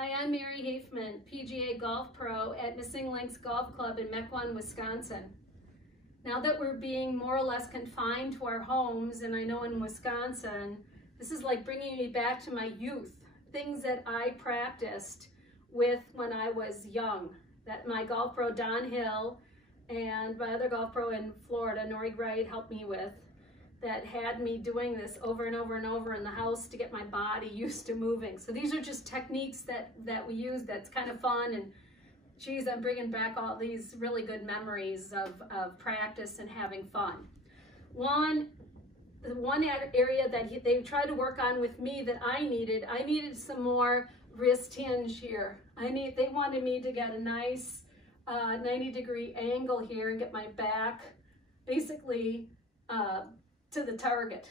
Hi, I'm Mary Hafeman, PGA Golf Pro at Missing Links Golf Club in Mequon, Wisconsin. Now that we're being more or less confined to our homes, and I know in Wisconsin, this is like bringing me back to my youth, things that I practiced with when I was young, that my golf pro Don Hill and my other golf pro in Florida, Nori Wright, helped me with, that had me doing this over and over and over in the house to get my body used to moving. So these are just techniques that we use that's kind of fun, and geez, I'm bringing back all these really good memories of practice and having fun. The one area that they tried to work on with me that I needed some more wrist hinge here. They wanted me to get a nice 90-degree angle here and get my back basically to the target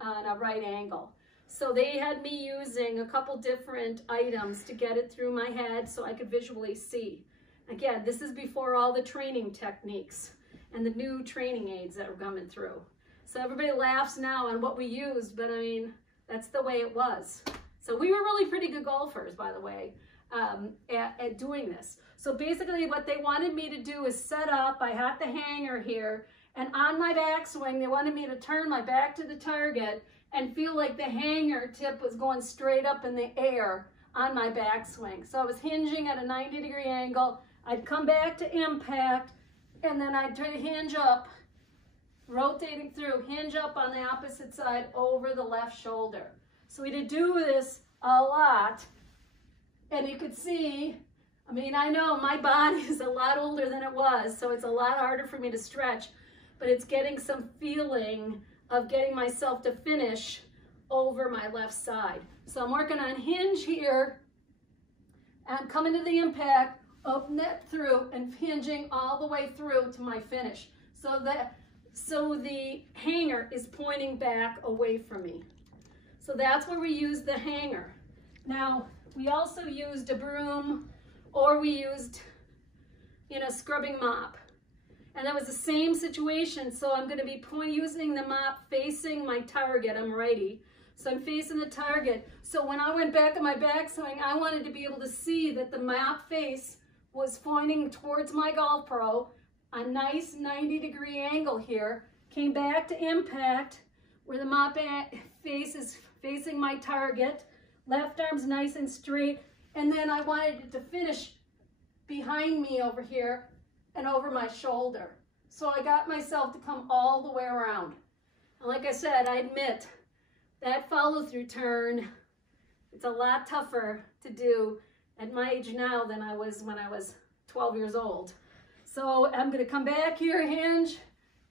on a right angle. So they had me using a couple different items to get it through my head so I could visually see. Again, this is before all the training techniques and the new training aids that are coming through. So everybody laughs now on what we used, but I mean, that's the way it was. So we were really pretty good golfers, by the way, at doing this. So basically what they wanted me to do is set up, I had the hanger here, and on my backswing, they wanted me to turn my back to the target and feel like the hanger tip was going straight up in the air on my backswing. So I was hinging at a 90-degree angle. I'd come back to impact, and then I'd try to hinge up, rotating through, hinge up on the opposite side over the left shoulder. So we had to do this a lot, and you could see, I mean, I know my body is a lot older than it was, so it's a lot harder for me to stretch, but it's getting some feeling of getting myself to finish over my left side. So I'm working on hinge here, I'm coming to the impact, open it through, and hinging all the way through to my finish. So the hanger is pointing back away from me. So that's where we use the hanger. Now, we also used a broom, or we used, scrubbing mop. And that was the same situation. So I'm gonna be using the mop facing my target. I'm righty. So I'm facing the target. So when I went back on my backswing, I wanted to be able to see that the mop face was pointing towards my golf pro, a nice 90-degree angle here, came back to impact where the mop face is facing my target, left arm's nice and straight, and then I wanted it to finish behind me over here and over my shoulder. So I got myself to come all the way around. And like I said, I admit that follow-through turn, it's a lot tougher to do at my age now than I was when I was 12 years old. So I'm gonna come back here, hinge,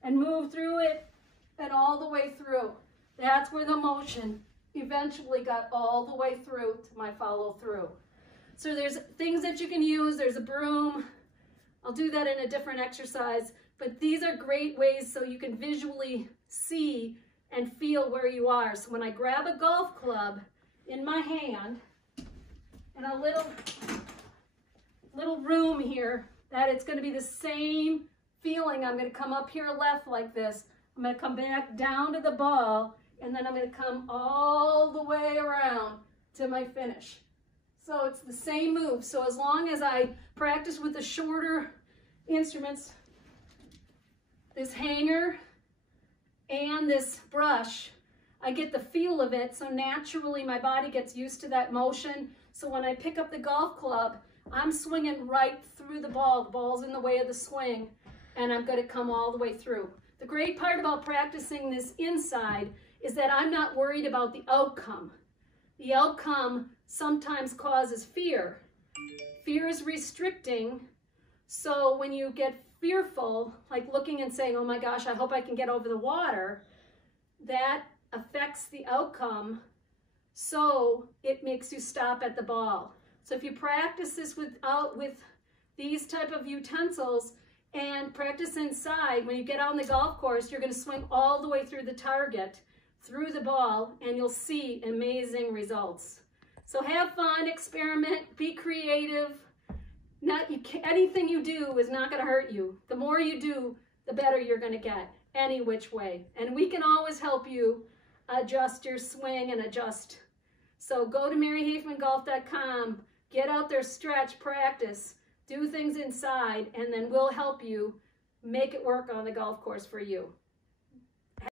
and move through it and all the way through. That's where the motion eventually got all the way through to my follow-through. So there's things that you can use. There's a broom. I'll do that in a different exercise, but these are great ways so you can visually see and feel where you are. So when I grab a golf club in my hand and a little room here, that it's going to be the same feeling. I'm going to come up here left like this. I'm going to come back down to the ball, and then I'm going to come all the way around to my finish. So it's the same move. So as long as I practice with the shorter instruments, this hanger and this brush, I get the feel of it. So naturally my body gets used to that motion. So when I pick up the golf club, I'm swinging right through the ball. The ball's in the way of the swing, and I'm going to come all the way through. The great part about practicing this inside is that I'm not worried about the outcome. The outcome sometimes causes fear. Fear is restricting. So when you get fearful, like looking and saying, oh my gosh, I hope I can get over the water, that affects the outcome. So it makes you stop at the ball. So if you practice this with these type of utensils and practice inside, when you get out on the golf course, you're going to swing all the way through the target, through the ball, and you'll see amazing results. So have fun, experiment, be creative. Anything you do is not going to hurt you. The more you do, the better you're going to get, any which way. And we can always help you adjust your swing and adjust So go to maryhafemangolf.com, get out there, stretch, practice, do things inside, and then we'll help you make it work on the golf course for you.